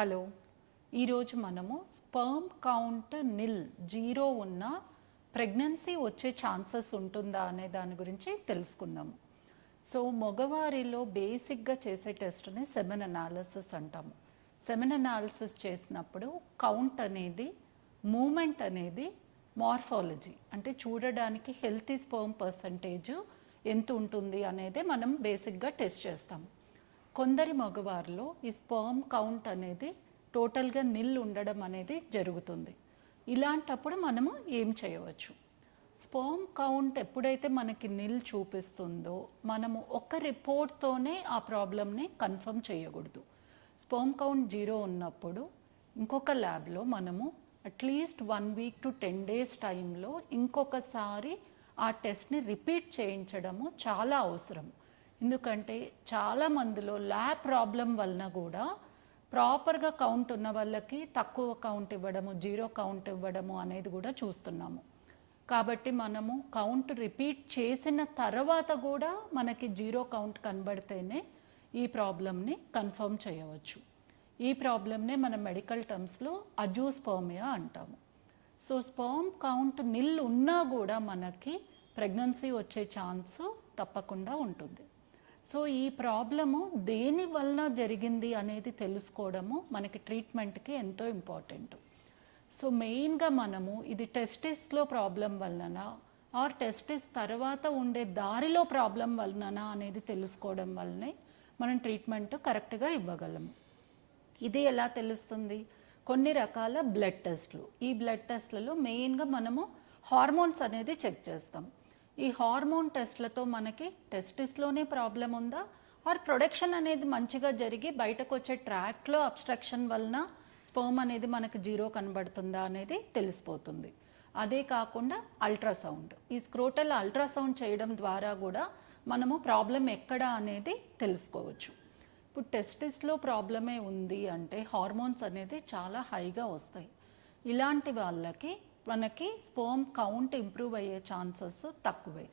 Hello, ఈరోజు మనము sperm count నిల్ 0 ఉన్న ప్రెగ్నెన్సీ వచ్చే ఛాన్సెస్ ఉంటుందా అనే దాని గురించి తెలుసుకుందాము. సో మగవారిలో బేసిక్గా చేసే టెస్ట్ని సెమెన్ అనాలిసిస్ అంటాము. సెమెన్ అనాలిసిస్ చేసినప్పుడు కౌంట్ అనేది, మూమెంట్ అనేది, మార్ఫాలజీ అంటే చూడడానికి హెల్తీ స్పర్మ్ పర్సంటేజ్ ఎంత ఉంటుంది అనేది మనం బేసిక్గా టెస్ట్ చేస్తాము. కొందరి మగవారిలో ఈ స్పర్మ్ కౌంట్ అనేది టోటల్గా నిల్ ఉండడం అనేది జరుగుతుంది. ఇలాంటప్పుడు మనము ఏం చేయవచ్చు? స్పర్మ్ కౌంట్ ఎప్పుడైతే మనకి నిల్ చూపిస్తుందో మనము ఒక రిపోర్ట్తోనే ఆ ప్రాబ్లమ్ని కన్ఫర్మ్ చేయకూడదు. స్పర్మ్ కౌంట్ 0 ఉన్నప్పుడు ఇంకొక ల్యాబ్లో మనము అట్లీస్ట్ 1 వీక్ టు 10 డేస్ టైంలో ఇంకొకసారి ఆ టెస్ట్ని రిపీట్ చేయించడము చాలా అవసరం. ఎందుకంటే చాలా మందిలో ల్యాబ్ ప్రాబ్లం వలన కూడా ప్రాపర్గా కౌంట్ ఉన్న వాళ్ళకి తక్కువ కౌంట్ ఇవ్వడము, 0 కౌంట్ ఇవ్వడము అనేది కూడా చూస్తున్నాము. కాబట్టి మనము కౌంట్ రిపీట్ చేసిన తర్వాత కూడా మనకి 0 కౌంట్ కనబడితేనే ఈ ప్రాబ్లమ్ని కన్ఫర్మ్ చేయవచ్చు. ఈ ప్రాబ్లమ్నే మనం మెడికల్ టర్మ్స్లో అజూస్పర్మియా అంటాము. సో స్పర్మ్ కౌంట్ నిల్ ఉన్నా కూడా మనకి ప్రెగ్నెన్సీ వచ్చే ఛాన్స్ తప్పకుండా ఉంటుంది. సో ఈ ప్రాబ్లము దేని వలన జరిగింది అనేది తెలుసుకోవడము మనకి ట్రీట్మెంట్కి ఎంతో ఇంపార్టెంట్. సో మెయిన్గా మనము ఇది టెస్టిస్లో ప్రాబ్లం వలన ఆర్ టెస్టిస్ తర్వాత ఉండే దారిలో ప్రాబ్లం వలన అనేది తెలుసుకోవడం వల్లనే మనం ట్రీట్మెంట్ కరెక్ట్గా ఇవ్వగలము. ఇది ఎలా తెలుస్తుంది? కొన్ని రకాల బ్లడ్ టెస్ట్లు. ఈ బ్లడ్ టెస్ట్లలో మెయిన్గా మనము హార్మోన్స్ అనేది చెక్ చేస్తాం. ఈ హార్మోన్ టెస్ట్లతో మనకి టెస్టిస్లోనే ప్రాబ్లం ఉందా ఆర్ ప్రొడక్షన్ అనేది మంచిగా జరిగి బయటకు వచ్చే ట్రాక్లో అబ్స్ట్రక్షన్ వలన స్పర్మ్ అనేది మనకి 0 కనబడుతుందా అనేది తెలిసిపోతుంది. అదే కాకుండా అల్ట్రాసౌండ్, ఈ స్క్రోటల్ అల్ట్రాసౌండ్ చేయడం ద్వారా కూడా మనము ప్రాబ్లం ఎక్కడ అనేది తెలుసుకోవచ్చు. ఇప్పుడు టెస్టిస్లో ప్రాబ్లమే ఉంది అంటే హార్మోన్స్ అనేది చాలా హైగా వస్తాయి. ఇలాంటి వాళ్ళకి మనకి స్పర్మ్ కౌంట్ ఇంప్రూవ్ అయ్యే ఛాన్సెస్ తక్కువే.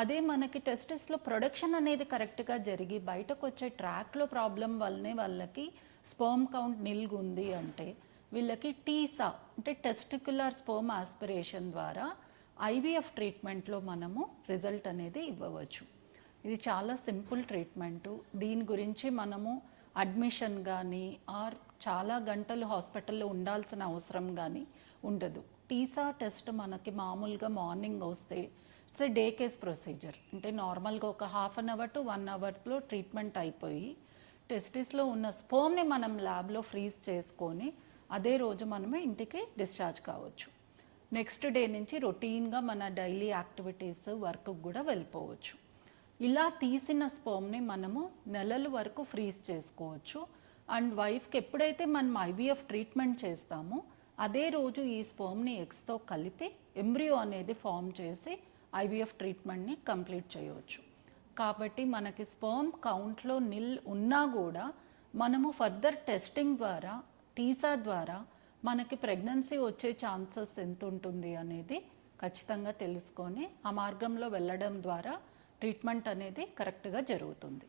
అదే మనకి టెస్టిస్లో ప్రొడక్షన్ అనేది కరెక్ట్గా జరిగి బయటకు వచ్చే ట్రాక్లో ప్రాబ్లం వల్లనే వాళ్ళకి స్పర్మ్ కౌంట్ నిల్గా ఉంది అంటే వీళ్ళకి టీసా అంటే టెస్టిక్యులర్ స్పర్మ్ ఆస్పిరేషన్ ద్వారా ఐవీఎఫ్ ట్రీట్మెంట్లో మనము రిజల్ట్ అనేది ఇవ్వవచ్చు. ఇది చాలా సింపుల్ ట్రీట్మెంటు. దీని గురించి మనము అడ్మిషన్ కానీ ఆర్ చాలా గంటలు హాస్పిటల్లో ఉండాల్సిన అవసరం కానీ ఉండదు. టీసా టెస్ట్ మనకి మామూలుగా మార్నింగ్ వస్తే ఇట్స్ డే కేస్ ప్రొసీజర్. అంటే నార్మల్గా ఒక ½ అన్ అవర్ టు 1 అవర్లో ట్రీట్మెంట్ అయిపోయి టెస్టిస్లో ఉన్న స్పర్మ్ని మనం ల్యాబ్లో ఫ్రీజ్ చేసుకొని అదే రోజు మనమే ఇంటికి డిశ్చార్జ్ కావచ్చు. నెక్స్ట్ డే నుంచి రొటీన్గా మన డైలీ యాక్టివిటీస్ వర్క్ కూడా వెళ్ళిపోవచ్చు. ఇలా తీసిన స్పర్మ్ని మనము నెలల వరకు ఫ్రీజ్ చేసుకోవచ్చు. అండ్ వైఫ్కి ఎప్పుడైతే మనం ఐవీఎఫ్ ట్రీట్మెంట్ చేస్తామో అదే రోజు ఈ స్పర్మ్ని ఎగ్స్తో కలిపి ఎంబ్రియో అనేది ఫామ్ చేసి ఐవీఎఫ్ ట్రీట్మెంట్ని కంప్లీట్ చేయవచ్చు. కాబట్టి మనకి స్పర్మ్ కౌంట్లో నిల్ ఉన్నా కూడా మనము ఫర్దర్ టెస్టింగ్ ద్వారా టీసా ద్వారా మనకి ప్రెగ్నెన్సీ వచ్చే ఛాన్సెస్ ఎంత ఉంటుంది అనేది ఖచ్చితంగా తెలుసుకొని ఆ మార్గంలో వెళ్ళడం ద్వారా ట్రీట్మెంట్ అనేది కరెక్ట్గా జరుగుతుంది.